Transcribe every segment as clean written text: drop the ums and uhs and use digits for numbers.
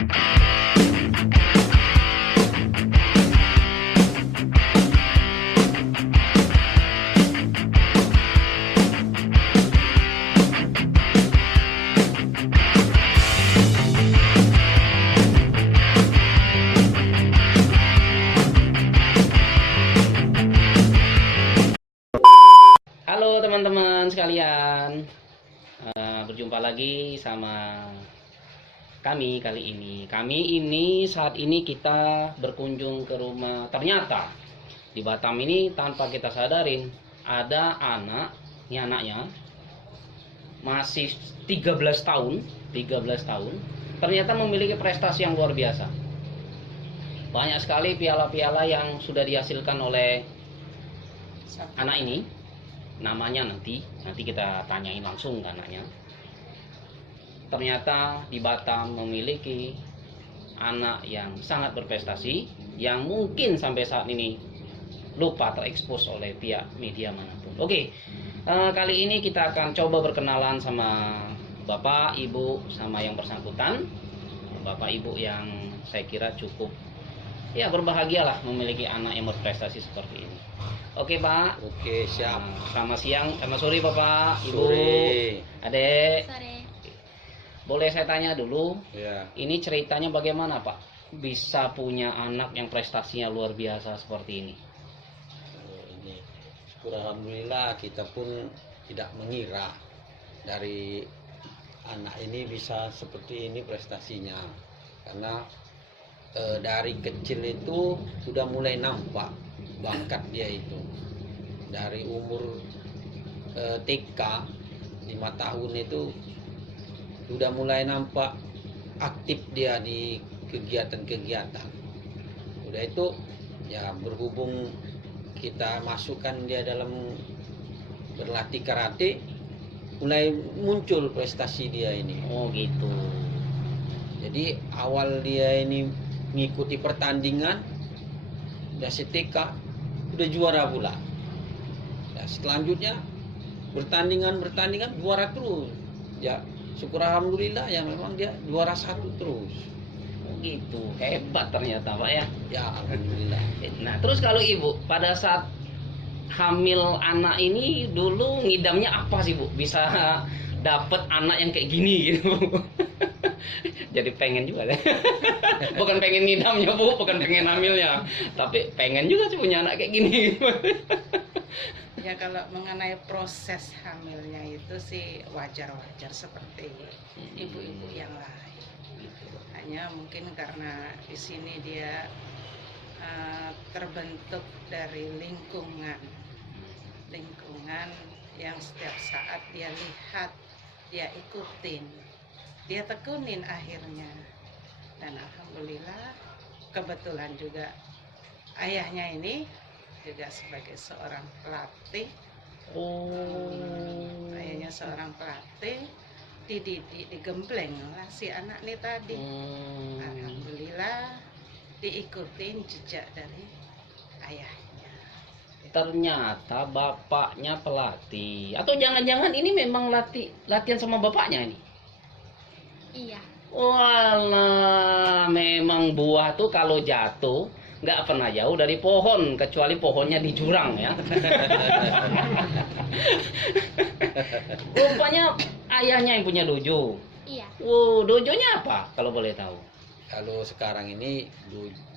Halo teman-teman sekalian, berjumpa lagi sama kami kali ini. Saat ini kita berkunjung ke rumah. Ternyata di Batam ini tanpa kita sadarin ada anak, ini anaknya masih 13 tahun, ternyata memiliki prestasi yang luar biasa. Banyak sekali piala-piala yang sudah dihasilkan oleh anak ini. Namanya nanti kita tanyain langsung ke anaknya. Ternyata di Batam memiliki anak yang sangat berprestasi, yang mungkin sampai saat ini lupa terekspos oleh pihak media manapun. Oke, kali ini kita akan coba berkenalan sama Bapak, Ibu, sama yang bersangkutan. Bapak, Ibu yang saya kira cukup berbahagialah memiliki anak yang berprestasi seperti ini. Oke Pak. Oke, siap. Selamat siang, selamat sore Bapak, Ibu, Sore. Adek. Sore. Boleh saya tanya dulu, Ya. ini ceritanya bagaimana Pak? Bisa punya anak yang prestasinya luar biasa seperti ini? Ini syukur alhamdulillah, kita pun tidak mengira dari anak ini bisa seperti ini prestasinya. Karena dari kecil itu sudah mulai nampak bakat dia itu. Dari umur TK 5 tahun itu sudah mulai nampak aktif dia di kegiatan-kegiatan. Udah itu ya, berhubung kita masukkan dia dalam berlatih karate, mulai muncul prestasi dia ini. Oh gitu. Jadi awal dia ini mengikuti pertandingan, udah setika udah juara pula. Ya, selanjutnya bertandingan juara terus. Ya syukur alhamdulillah ya, memang dia juara 1 terus. Oh gitu, hebat ternyata Pak ya. Ya alhamdulillah. Nah terus kalau Ibu pada saat hamil anak ini dulu ngidamnya apa sih Bu? Bisa dapet anak yang kayak gini gitu. Jadi pengen juga deh. Bukan pengen ngidamnya Bu, bukan pengen hamilnya, tapi pengen juga sih punya anak kayak gini. Ya kalau mengenai proses hamilnya itu sih wajar-wajar seperti ibu-ibu yang lain. Hanya mungkin karena di sini dia terbentuk dari lingkungan yang setiap saat dia lihat, dia ikutin, dia tekunin akhirnya. Dan alhamdulillah kebetulan juga ayahnya ini juga sebagai seorang pelatih. Ayahnya seorang pelatih, digembleng lah si anak ini tadi. Alhamdulillah diikutin jejak dari ayahnya. Ternyata bapaknya pelatih, atau jangan-jangan ini memang latihan sama bapaknya ini? Iya. Walah, memang buah tuh kalau jatuh nggak pernah jauh dari pohon, kecuali pohonnya di jurang ya. Rupanya ayahnya yang punya dojo. Iya. Dojonya apa kalau boleh tahu? Kalau sekarang ini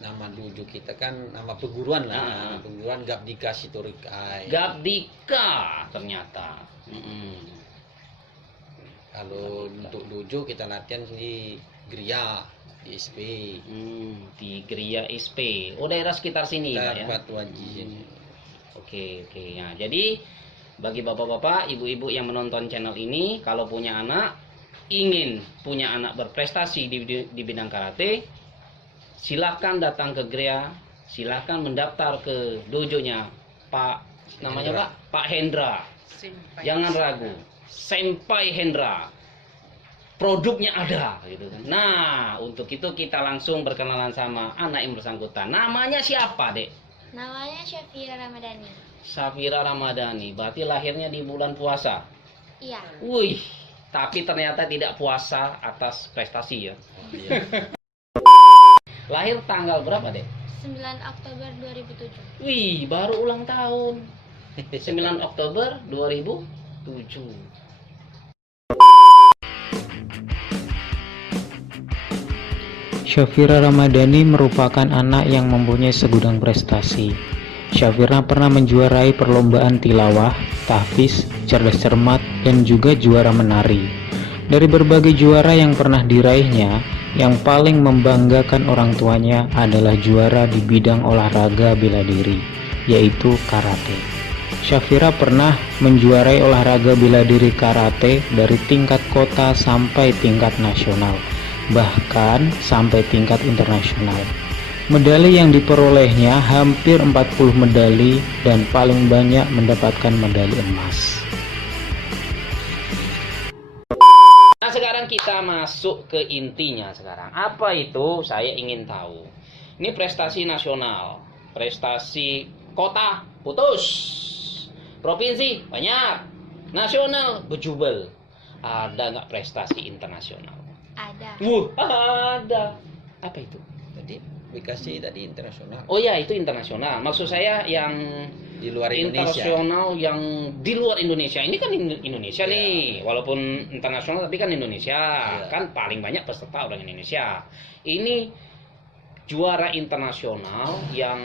nama dojo kita kan nama perguruan lah. Nama perguruan Gabdika Shitorikai. Gabdika ternyata. Kalau untuk dojo kita latihan di Gria, di SP. Di Gria SP. Oh, daerah sekitar sini Pak ya. Batu Haji. Oke. Nah, jadi bagi bapak-bapak, ibu-ibu yang menonton channel ini, kalau punya anak, ingin punya anak berprestasi di bidang karate, silakan datang ke Gria, silakan mendaftar ke dojonya Pak, namanya Hendra. Pak Hendra. Jangan ragu, Senpai Hendra. Produknya ada gitu kan. Nah, untuk itu kita langsung berkenalan sama anak yang bersangkutan. Namanya siapa, Dek? Namanya Syafira Ramadhani. Syafira Ramadhani. Berarti lahirnya di bulan puasa. Iya. Wih, tapi ternyata tidak puasa atas prestasi ya. Oh, iya. Lahir tanggal berapa, Dek? 9 Oktober 2007. Wih, baru ulang tahun. 9 Oktober 2007. Syafira Ramadhani merupakan anak yang mempunyai segudang prestasi. Syafira pernah menjuarai perlombaan tilawah, tahfiz, cerdas cermat, dan juga juara menari. Dari berbagai juara yang pernah diraihnya, yang paling membanggakan orang tuanya adalah juara di bidang olahraga bela diri, yaitu karate. Syafira pernah menjuarai olahraga bela diri karate dari tingkat kota sampai tingkat nasional, bahkan sampai tingkat internasional. Medali yang diperolehnya hampir 40 medali dan paling banyak mendapatkan medali emas. Nah, sekarang kita masuk ke intinya sekarang. Apa itu? Saya ingin tahu. Ini prestasi nasional, prestasi kota putus, provinsi banyak, nasional bejubel. Ada nggak prestasi internasional? Ada. Ada. Apa itu? Tadi aplikasi tadi internasional Oh ya, itu internasional. Maksud saya yang di luar Indonesia. internasional yang di luar Indonesia. Ini kan Indonesia Ya. nih, walaupun internasional tapi kan Indonesia. Ya. Kan paling banyak peserta orang Indonesia. Ini juara internasional yang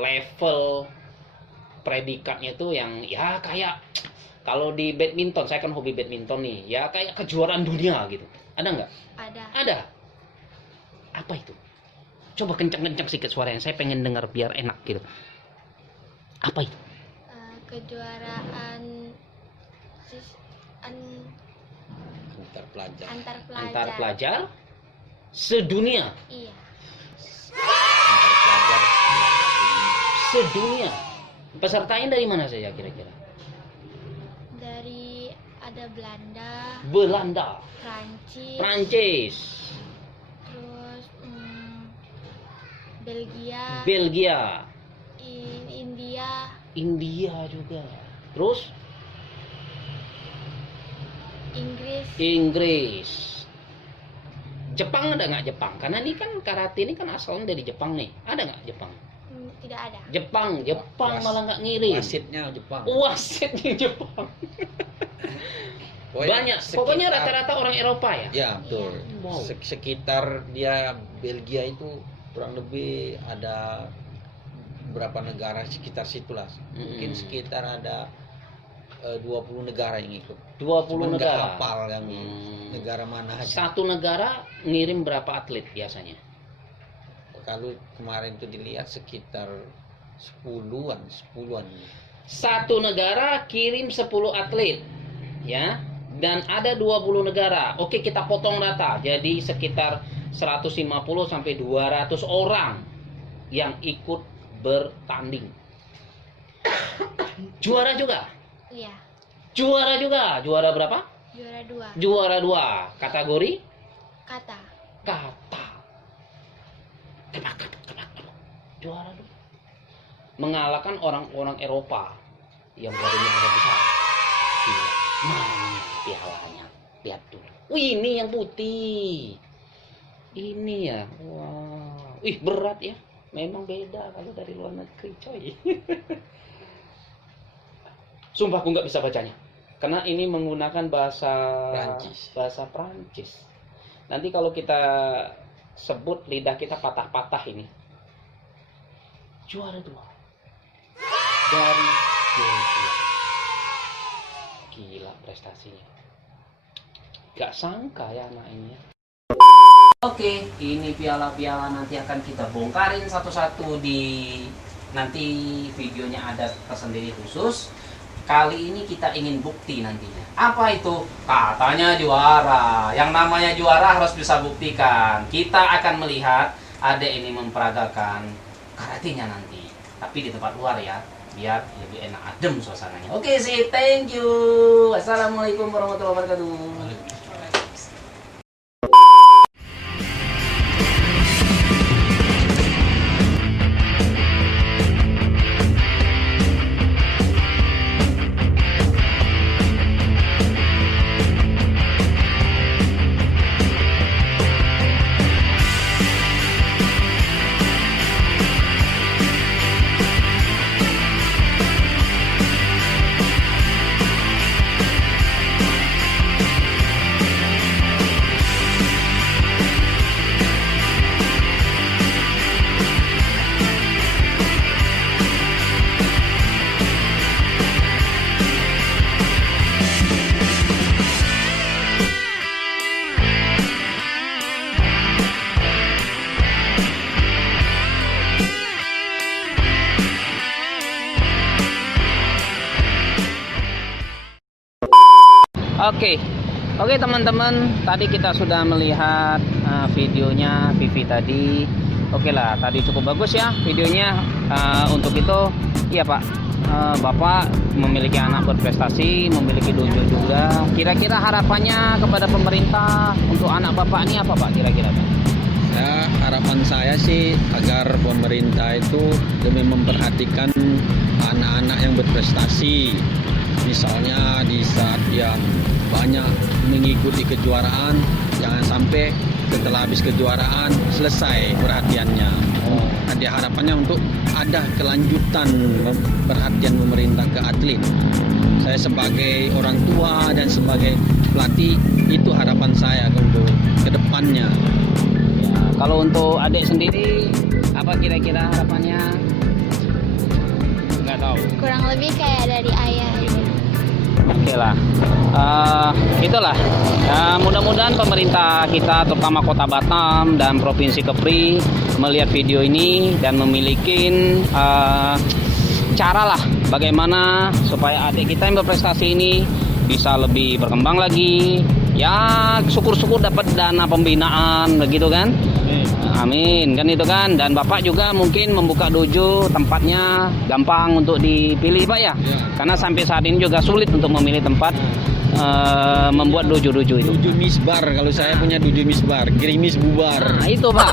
level predikatnya itu yang ya kayak kalau di badminton, saya kan hobi badminton nih, ya kayak kejuaraan dunia gitu. Ada nggak? Ada. Ada. Apa itu? Coba kencang-kencang sedikit suaranya, saya pengen dengar biar enak gitu. Apa itu? Kejuaraan Antar pelajar. antar pelajar. Antar pelajar sedunia. Iya. Antar pelajar Sedunia. Pesertanya dari mana saja kira-kira? Dari ada Belanda, Belanda, Prancis, Prancis, terus Belgia, Belgia, India, India juga. Terus Inggris, Inggris. Jepang ada nggak Jepang? Karena ini kan karate ini kan asalnya dari Jepang nih. Ada nggak Jepang? tidak ada. Jepang Was- malah nggak ngirim. wasitnya Jepang. Wasitnya Jepang. Banyak. Pokoknya rata-rata orang Eropa ya. Ya betul. Wow. Sekitar dia Belgia itu kurang lebih ada berapa negara sekitar situlah. Mungkin sekitar ada 20 negara yang ikut. 20 Cuman nggak negara. hafal yang Hmm. negara mana aja. Satu negara ngirim berapa atlet biasanya? Kalau kemarin itu dilihat sekitar 10-an. Satu negara kirim 10 atlet. Ya. Dan ada 20 negara. Oke, kita potong rata. Jadi sekitar 150 sampai 200 orang yang ikut bertanding. Juara juga. Iya. Juara juga. Juara berapa? Juara 2. Juara 2. Kategori Kata. kata. Juara 2. Mengalahkan orang-orang Eropa yang badannya agak besar. Gila. Mana pialanya? Lihat dulu. Wih, ini yang putih. Ini ya. Wow. Ih, berat ya. Memang beda kalau dari luar negeri, coy. Sumpah aku nggak bisa bacanya. Karena ini menggunakan bahasa Prancis. Bahasa Prancis. Nanti kalau kita sebut lidah kita patah-patah ini. Juara 2 dari Belgia. Gila prestasinya. Gak sangka ya anak ini. Oke, ini piala-piala nanti akan kita bongkarin satu-satu di nanti videonya ada tersendiri khusus. Kali ini kita ingin bukti nantinya. Apa itu? Katanya juara. Yang namanya juara harus bisa buktikan. Kita akan melihat ada ini memperagakan karatenya nanti. Tapi di tempat luar ya, biar lebih enak adem suasananya. Oke sih, thank you. Assalamualaikum warahmatullahi wabarakatuh. Oke teman-teman, tadi kita sudah melihat videonya Vivi tadi. Oke lah, tadi cukup bagus ya videonya. Untuk itu, iya Pak, Bapak memiliki anak berprestasi, memiliki dojo juga. Kira-kira harapannya kepada pemerintah untuk anak Bapak ini apa Pak kira-kira Pak? Ya, harapan saya sih agar pemerintah itu lebih memperhatikan anak-anak yang berprestasi. Misalnya di saat dia banyak mengikuti kejuaraan, jangan sampai setelah habis kejuaraan selesai perhatiannya. Ada harapannya untuk ada kelanjutan perhatian pemerintah ke atlet. Saya sebagai orang tua dan sebagai pelatih, itu harapan saya untuk kedepannya. Ya, kalau untuk adik sendiri, apa kira-kira harapannya? Nggak tahu. Kurang lebih kayak dari ayah gitu. Oke lah, itulah. Mudah-mudahan pemerintah kita, terutama Kota Batam dan Provinsi Kepri, melihat video ini dan memiliki cara lah bagaimana supaya adik kita yang berprestasi ini bisa lebih berkembang lagi. Ya, syukur-syukur dapat dana pembinaan, begitu kan? Amin, kan itu kan. Dan Bapak juga mungkin membuka dojo, tempatnya gampang untuk dipilih Pak ya. Karena sampai saat ini juga sulit untuk memilih tempat membuat dojo-dojo itu. Dojo misbar, kalau saya punya dojo misbar, gerimis bubar. Nah itu Pak,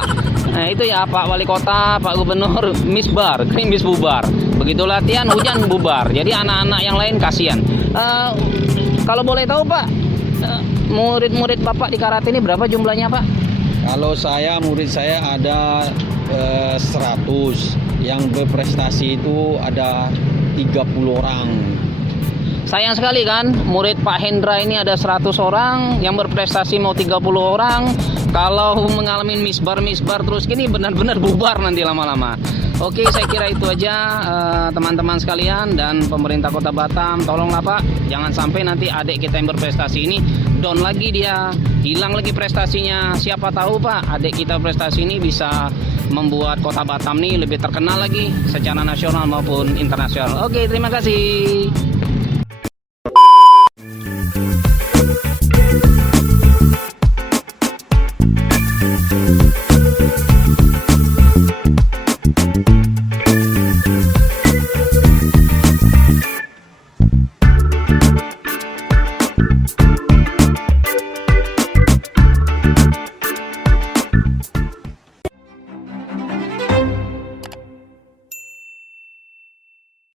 nah itu ya Pak Wali Kota, Pak Gubernur, misbar, gerimis bubar. Begitu latihan hujan bubar. Jadi anak-anak yang lain kasihan. Kalau boleh tahu Pak, murid-murid Bapak di karate ini berapa jumlahnya Pak? Kalau murid saya ada 100, yang berprestasi itu ada 30 orang. Sayang sekali kan, murid Pak Hendra ini ada 100 orang, yang berprestasi mau 30 orang. Kalau mengalami misbar terus gini benar-benar bubar nanti lama-lama. Oke, saya kira itu aja teman-teman sekalian dan pemerintah Kota Batam, tolonglah Pak, jangan sampai nanti adik kita yang berprestasi ini down lagi dia, hilang lagi prestasinya. Siapa tahu Pak, adik kita prestasi ini bisa membuat Kota Batam ini lebih terkenal lagi secara nasional maupun internasional. Oke, terima kasih.